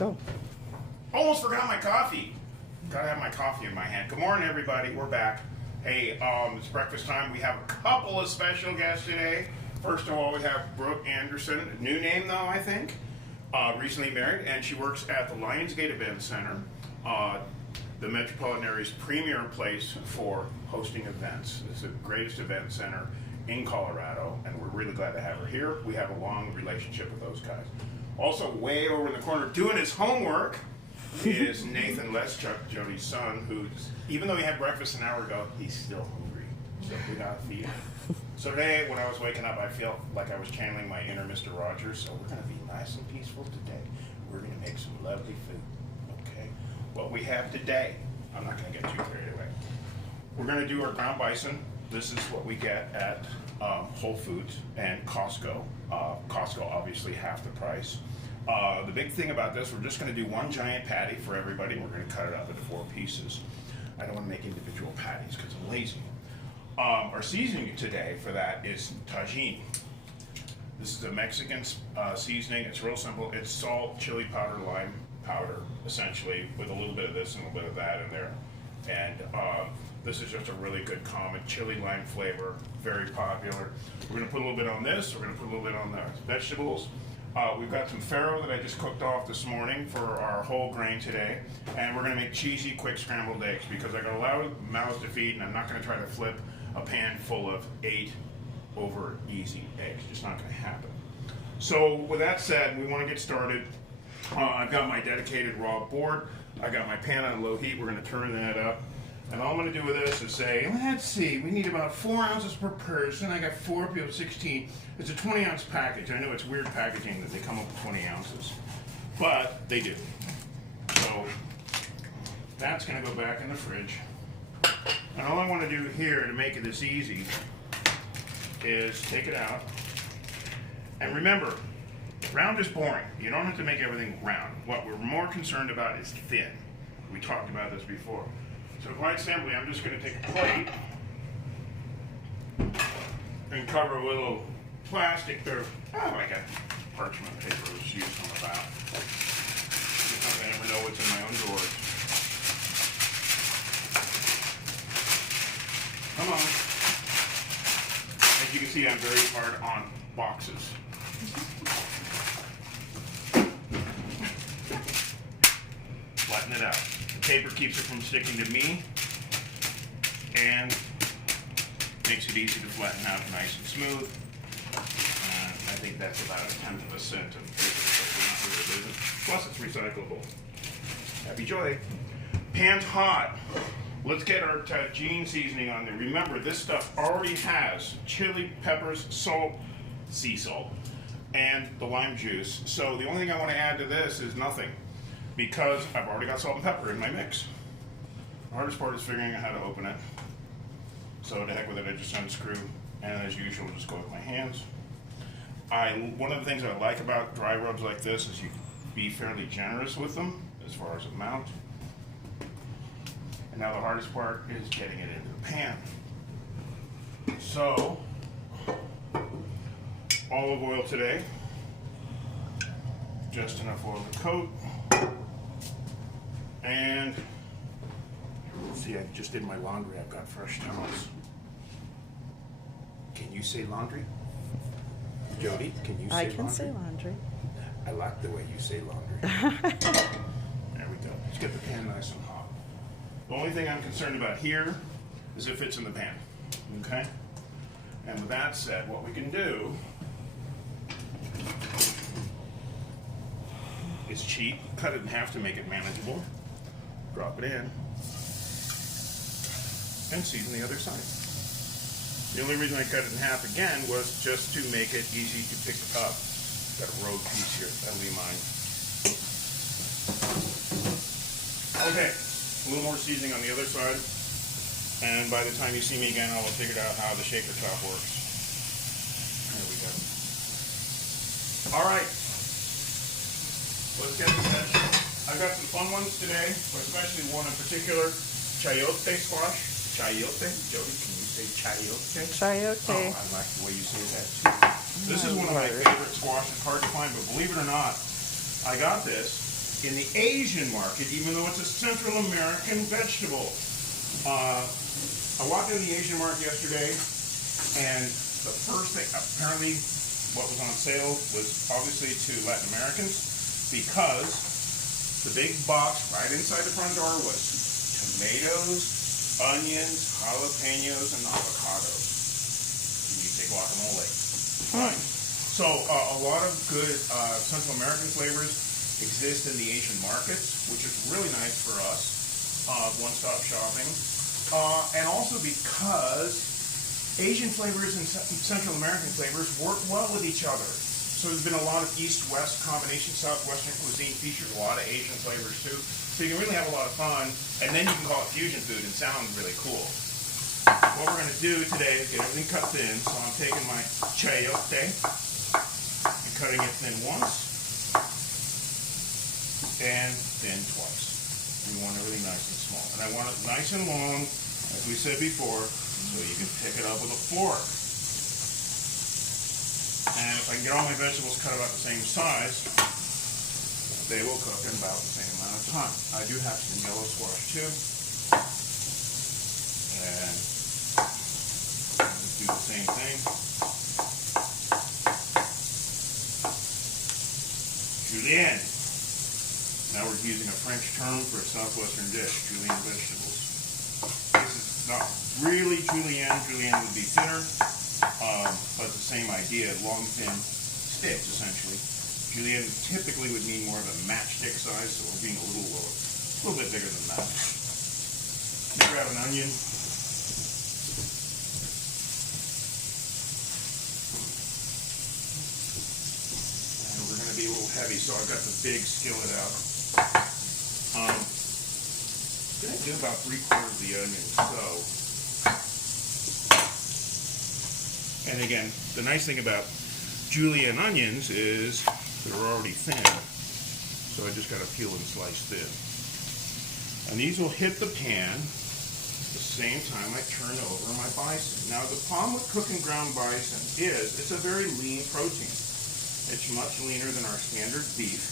Go. Almost forgot my coffee. Gotta have my coffee in my hand. Good morning, everybody. We're back. Hey, it's breakfast time. We have a couple of special guests today. First of all, we have Brooke Anderson. New name, though, I think. Recently married, and she works at the Lionsgate Event Center, the metropolitan area's premier place for hosting events. It's the greatest event center in Colorado, and we're really glad to have her here. We have a long relationship with those guys. Also, way over in the corner doing his homework is Nathan Leschuk, Jody's son, who's, even though he had breakfast an hour ago, he's still hungry. So we gotta feed him. So today, when I was waking up, I felt like I was channeling my inner Mr. Rogers. So we're gonna be nice and peaceful today. We're gonna make some lovely food, okay? What we have today, I'm not gonna get too carried away. We're gonna do our ground bison. This is what we get at Whole Foods and Costco. Costco, obviously, half the price. The big thing about this, we're just going to do one giant patty for everybody. We're going to cut it up into 4 pieces. I don't want to make individual patties because I'm lazy. Our seasoning today for that is Tajin. This is a Mexican seasoning. It's real simple. It's salt, chili powder, lime powder, essentially, with a little bit of this and a little bit of that in there. And this is just a really good common chili lime flavor, very popular. We're going to put a little bit on this. We're going to put a little bit on the vegetables. We've got some farro that I just cooked off this morning for our whole grain today. And we're going to make cheesy, quick scrambled eggs because I got a lot of mouths to feed and I'm not going to try to flip a pan full of 8 over easy eggs. Just not going to happen. So with that said, we want to get started. I've got my dedicated raw board. I got my pan on low heat. We're going to turn that up. And all I'm going to do with this is say, let's see, we need about 4 ounces per person. I got 4 people, 16. It's a 20-ounce package. I know it's weird packaging that they come up with 20 ounces, but they do. So that's going to go back in the fridge. And all I want to do here to make it this easy is take it out. And remember, round is boring. You don't have to make everything round. What we're more concerned about is thin. We talked about this before. So quite simply, I'm just going to take a plate and cover a little plastic or like a parchment paper was used on the back. I never know what's in my own drawers. Come on. As you can see, I'm very hard on boxes. Flatten it out. Paper keeps it from sticking to me and makes it easy to flatten out nice and smooth. I think that's about 1/10 of a cent of paper, plus it's recyclable. Happy joy. Pan's hot. Let's get our Tajin seasoning on there. Remember, this stuff already has chili, peppers, salt, sea salt, and the lime juice. So the only thing I want to add to this is nothing, because I've already got salt and pepper in my mix. The hardest part is figuring out how to open it. So to heck with it, I just unscrew, and as usual, just go with my hands. One of the things I like about dry rubs like this is you can be fairly generous with them as far as amount. And now the hardest part is getting it into the pan. So, olive oil today. Just enough oil to coat. And see, I just did my laundry. I've got fresh towels. Can you say laundry? Jody, can you say laundry? I can say laundry. I like the way you say laundry. There we go. Let's get the pan nice and hot. The only thing I'm concerned about here is if it's in the pan. Okay? And with that said, what we can do is cheap. Cut it in half to make it manageable. Drop it in. And season the other side. The only reason I cut it in half again was just to make it easy to pick up. Got a rogue piece here. That'll be mine. Okay. A little more seasoning on the other side. And by the time you see me again, I'll have figured out how the shaker top works. There we go. All right. Let's get to that. I've got some fun ones today, especially one in particular, chayote squash. Chayote? Jody, can you say chayote? Chayote. Oh, I like the way you say that too. This is one of my favorite squash. It's hard to find, but believe it or not, I got this in the Asian market, even though it's a Central American vegetable. I walked into the Asian market yesterday, and the first thing, apparently what was on sale was obviously to Latin Americans, because the big box right inside the front door was tomatoes, onions, jalapenos, and avocados. You say guacamole. Right. So a lot of good Central American flavors exist in the Asian markets, which is really nice for us, one-stop shopping. And also because Asian flavors and Central American flavors work well with each other. So there's been a lot of East-West combination. Southwestern cuisine features a lot of Asian flavors too. So you can really have a lot of fun, and then you can call it fusion food and sound really cool. What we're going to do today is get everything cut thin. So I'm taking my chayote and cutting it thin once and thin twice. We want everything nice and small. And I want it nice and long, as we said before, so you can pick it up with a fork. And if I can get all my vegetables cut about the same size, they will cook in about the same amount of time. I do have some yellow squash too. And do the same thing. Julienne. Now we're using a French term for a southwestern dish, julienne vegetables. This is not really julienne. Julienne would be thinner, but the same idea, long, thin sticks, essentially. Julienne typically would mean more of a matchstick size, so we're being a little bit bigger than that. Let me grab an onion. And we're going to be a little heavy, so I've got the big skillet out. I'm going to do about 3/4 of the onion, so. And again, the nice thing about julienne onions is they're already thin. So I just got to peel and slice thin. And these will hit the pan at the same time I turn over my bison. Now the problem with cooking ground bison is it's a very lean protein. It's much leaner than our standard beef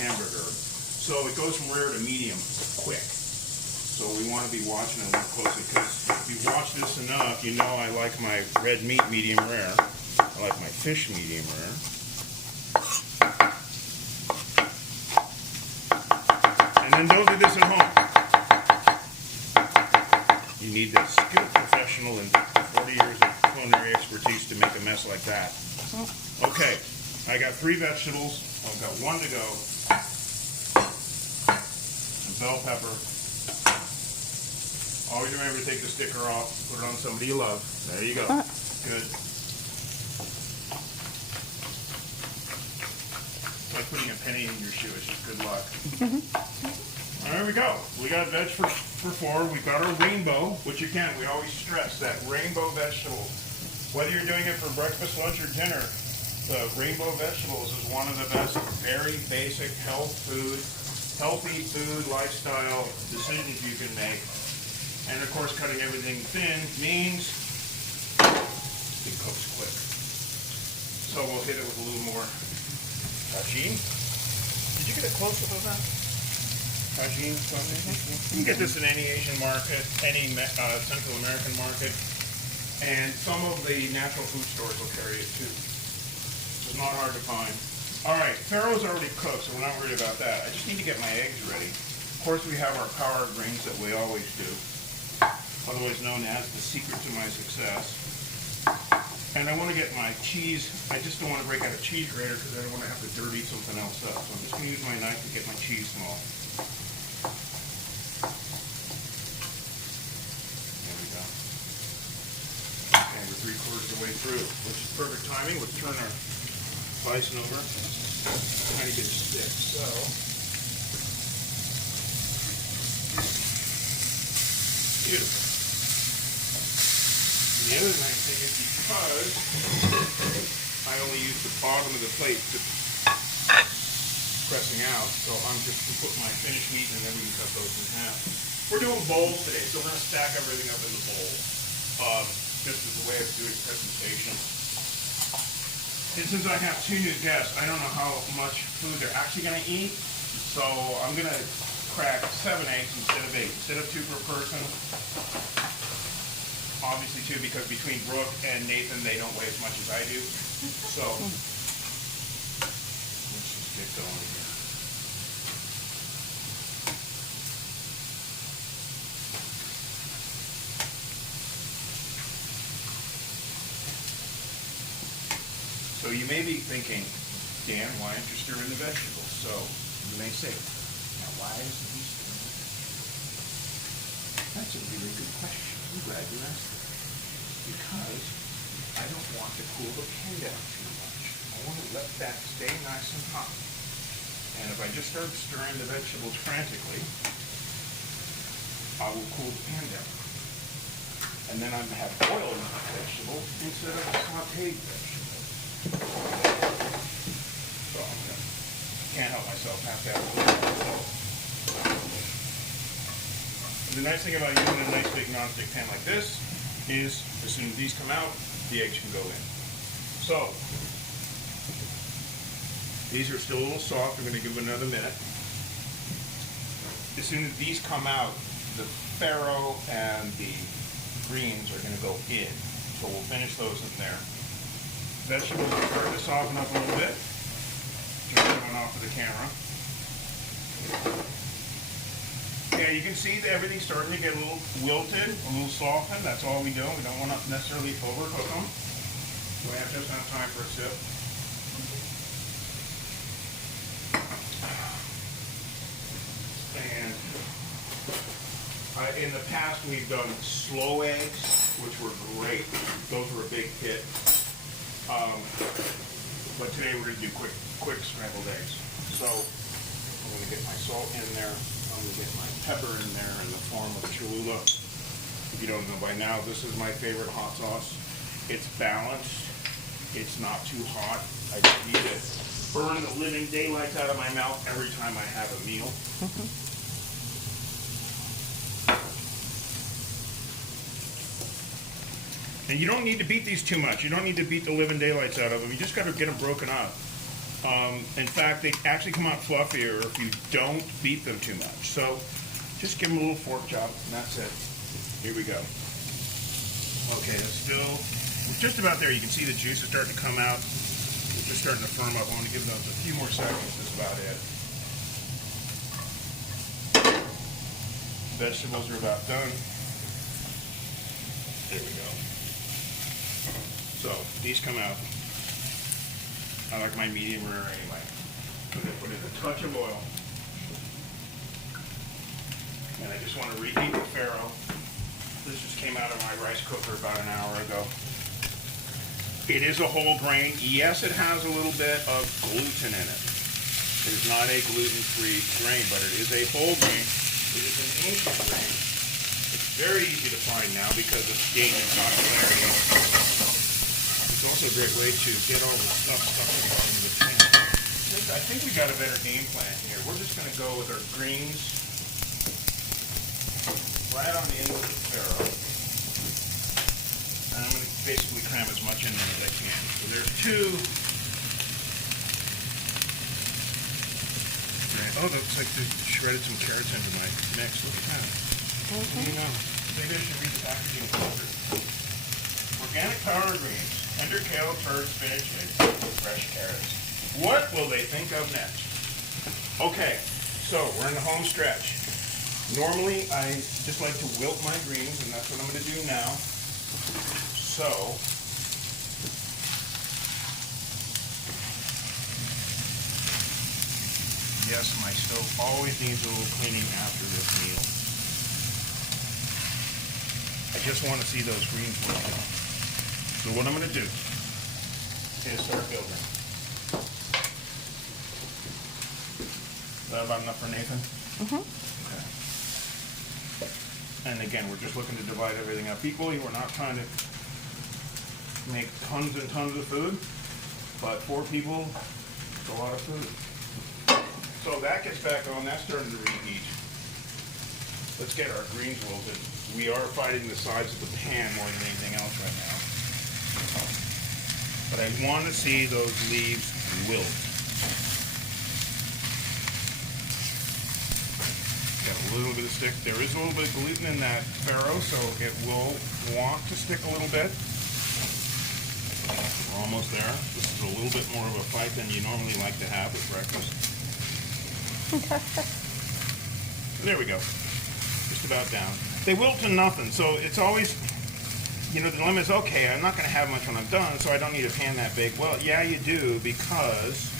hamburger. So it goes from rare to medium quick. So we want to be watching it a little closely, because if you watch this enough, you know I like my red meat medium rare. I like my fish medium rare. And then don't do this at home. You need a skilled professional and 40 years of culinary expertise to make a mess like that. Okay, I got 3 vegetables. I've got 1 to go. Some bell pepper. Always remember to take the sticker off, put it on somebody you love. There you go. Good. It's like putting a penny in your shoe. It's just good luck. There we go. We got veg for 4. We've got our rainbow, which again, we always stress that rainbow vegetable. Whether you're doing it for breakfast, lunch, or dinner, the rainbow vegetables is one of the best, very basic healthy food, lifestyle decisions you can make. And of course, cutting everything thin means it cooks quick. So we'll hit it with a little more Tajin. Did you get a close-up of that? Tajin. You can get this in any Asian market, any Central American market, and some of the natural food stores will carry it too. It's not hard to find. All right, Farro's already cooked, so we're not worried about that. I just need to get my eggs ready. Of course, we have our power greens that we always do, otherwise known as the secret to my success. And I want to get my cheese. I just don't want to break out a cheese grater because I don't want to have to dirty something else up. So I'm just going to use my knife to get my cheese small. There we go. Okay, we're 3/4 of the way through, which is perfect timing. Let's turn our bison over. Tiny bit stiff, so. Beautiful. The other nice thing is because I only use the bottom of the plate to pressing out, so I'm just going to put my finished meat and then we can cut those in half. We're doing bowls today, so we're going to stack everything up in the bowl, just as a way of doing presentation. And since I have 2 new guests, I don't know how much food they're actually going to eat. So I'm going to crack 7 eggs instead of 8. Instead of 2 per person. Obviously 2 because between Brooke and Nathan, they don't weigh as much as I do. So let's just get going here. So you may be thinking, Dan, why aren't you stirring the vegetables? So you may say, now why isn't he stirring the vegetables? That's a really good question. I'm glad you asked it. Because I don't want to cool the pan down too much. I want to let that stay nice and hot. And if I just start stirring the vegetables frantically, I will cool the pan down. And then I'm going to have oil in the vegetable instead of sauteed vegetables. So can't help myself, have to have a little. The nice thing about using a nice big non-stick pan like this is as soon as these come out, the eggs can go in. So these are still a little soft. We're going to give them another minute. As soon as these come out, the farro and the greens are going to go in. So we'll finish those in there. Vegetables are starting to soften up a little bit. Just coming off of the camera. Yeah, you can see that everything's starting to get a little wilted, a little softened. That's all we do. We don't want to necessarily overcook them. So we have just enough time for a sip. And in the past, we've done slow eggs, which were great. Those were a big hit. But today we're going to do quick scrambled eggs. So I'm going to get my salt in there. I'm going to get my pepper in there in the form of Cholula. If you don't know by now, this is my favorite hot sauce. It's balanced. It's not too hot. I don't need to burn the living daylights out of my mouth every time I have a meal. And you don't need to beat these too much. You don't need to beat the living daylights out of them. You just got to get them broken up. In fact, they actually come out fluffier if you don't beat them too much. So just give them a little fork chop, and that's it. Here we go. Okay, it's just about there. You can see the juice is starting to come out. It's just starting to firm up. I want to give those a few more seconds. That's about it. Vegetables are about done. There we go. So these come out. I like my medium rare anyway. I'm going to put in a touch of oil. And I just want to reheat the farro. This just came out of my rice cooker about an hour ago. It is a whole grain. Yes, it has a little bit of gluten in it. It is not a gluten-free grain, but it is a whole grain. It is an ancient grain. It's very easy to find now because it's gaining popularity. It's also a great way to get all the stuff stuck in the bottom of the pan. I think we got a better game plan here. We're just going to go with our greens right on the end of the farro. And I'm going to basically cram as much in there as I can. So there's 2. Oh, looks like they shredded some carrots into my mix. Look at that. What do you know? Maybe I should read the packaging closer. Organic power greens, tender kale, turd, spinach, and fresh carrots. What will they think of next? Okay, so we're in the home stretch. Normally, I just like to wilt my greens, and that's what I'm going to do now. So, yes, my stove always needs a little cleaning after this meal. I just want to see those greens working. So what I'm going to do is start building. Is that about enough for Nathan? Mm-hmm. Okay. And again, we're just looking to divide everything up equally. We're not trying to make tons and tons of food, but 4 people, it's a lot of food. So that gets back on. That's starting to reheat. Let's get our greens wilted. We are fighting the sides of the pan more than anything else right now. but I want to see those leaves wilt. Got a little bit of stick. There is a little bit of gluten in that farro, so it will want to stick a little bit. We're almost there. This is a little bit more of a fight than you normally like to have with breakfast. There we go. Just about down. They wilt to nothing, so it's always, you know, the dilemma is, okay, I'm not going to have much when I'm done, so I don't need a pan that big. Well, yeah, you do, because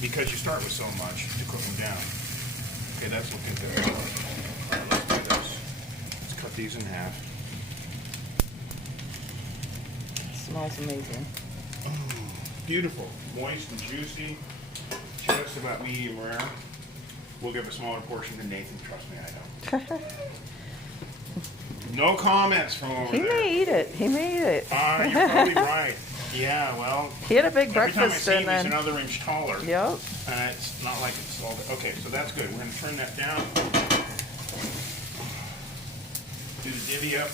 you start with so much to cook them down. Okay, that's looking good. All right, let's do this. Let's cut these in half. Smells amazing. Oh, beautiful, moist and juicy. Just about medium rare. We'll give a smaller portion to Nathan. Trust me, I don't. No comments from over there. He may eat it. He may eat it. You're probably right. Yeah, well. He had a big breakfast every time I see him, and he's then. another inch taller. Yep. And it's not like it's all. Okay, so that's good. We're going to turn that down. Do the divvy up.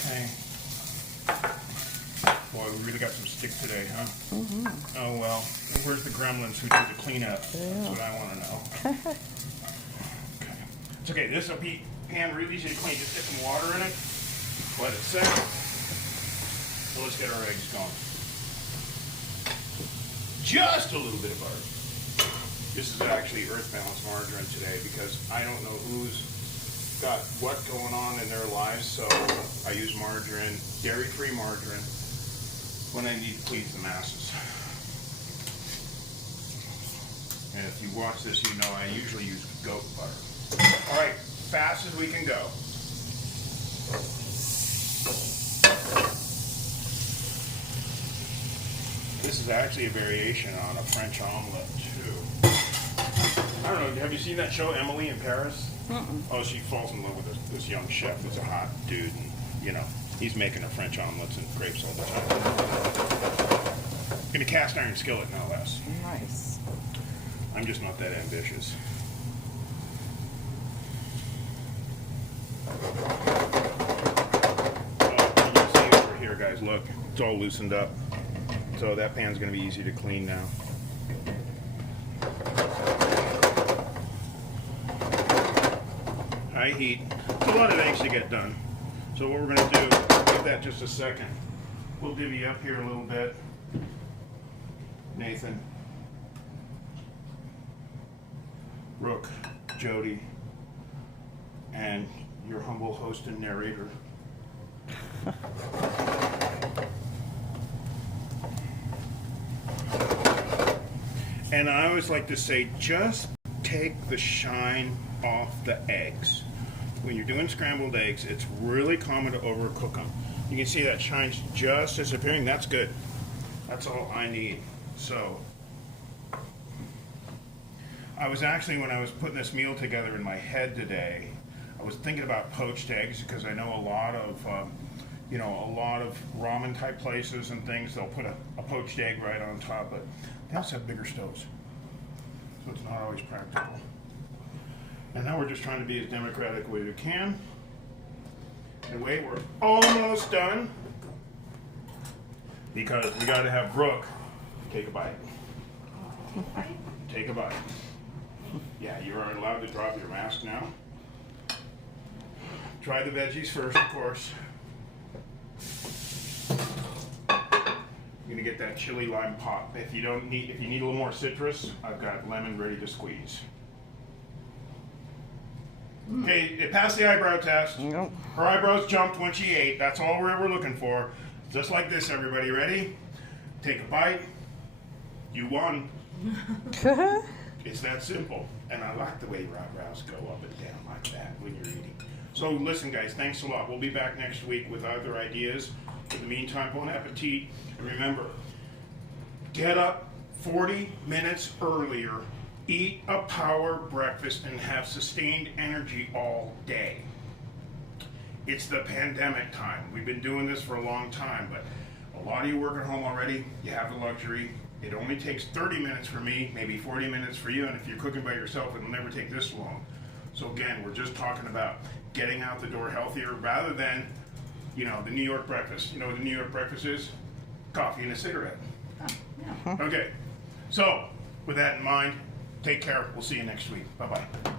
Okay. Boy, we really got some stick today, huh? Mm-hmm. Oh well. Where's the gremlins who do the cleanup? Yeah. That's what I want to know. Okay. It's okay. This will be pan really easy to clean. Just get some water in it. Let it set. So let's get our eggs going. Just a little bit of butter. This is actually earth balanced margarine today because I don't know who's got what going on in their lives, so I use margarine, dairy-free margarine, when I need to please the masses. And if you watch this, you know I usually use goat butter. All right, fast as we can go. This is actually a variation on a French omelet, too. I don't know, have you seen that show, Emily in Paris? Mm-mm. Oh, she falls in love with this young chef who's a hot dude, and, you know, he's making her French omelets and grapes all the time. In a cast iron skillet, no less. Nice. I'm just not that ambitious. Oh, you can see over here, guys, look, it's all loosened up. So that pan's going to be easy to clean now. High heat. It's a lot of eggs to get done. So what we're going to do, give that just a second. We'll divvy up here a little bit. Nathan, Brooke, Jody, and your humble host and narrator. And I always like to say, just take the shine off the eggs. When you're doing scrambled eggs, it's really common to overcook them. You can see that shine's just disappearing. That's good. That's all I need. So, I was actually, when I was putting this meal together in my head today, I was thinking about poached eggs because I know a lot of, a lot of ramen type places and things, they'll put a poached egg right on top, but they also have bigger stoves. So it's not always practical. And now we're just trying to be as democratic as we can. And wait, we're almost done because we got to have Brooke take a bite. Take a bite. Yeah, you are allowed to drop your mask now. Try the veggies first, of course. You're gonna get that chili lime pop. If you need a little more citrus, I've got lemon ready to squeeze. Okay, it passed the eyebrow test. Nope. Her eyebrows jumped when she ate. That's all we're looking for. Just like this, everybody. Ready? Take a bite. You won. It's that simple. And I like the way your eyebrows go up and down like that when you're eating. So listen, guys, thanks a lot. We'll be back next week with other ideas. In the meantime, bon appetit. And remember, get up 40 minutes earlier, eat a power breakfast, and have sustained energy all day. It's the pandemic time. We've been doing this for a long time, but a lot of you work at home already. You have the luxury. It only takes 30 minutes for me, maybe 40 minutes for you, and if you're cooking by yourself, it'll never take this long. So again, we're just talking about getting out the door healthier rather than, you know, the New York breakfast. You know what the New York breakfast is? Coffee and a cigarette. Oh, yeah. Okay, so with that in mind, take care. We'll see you next week. Bye-bye.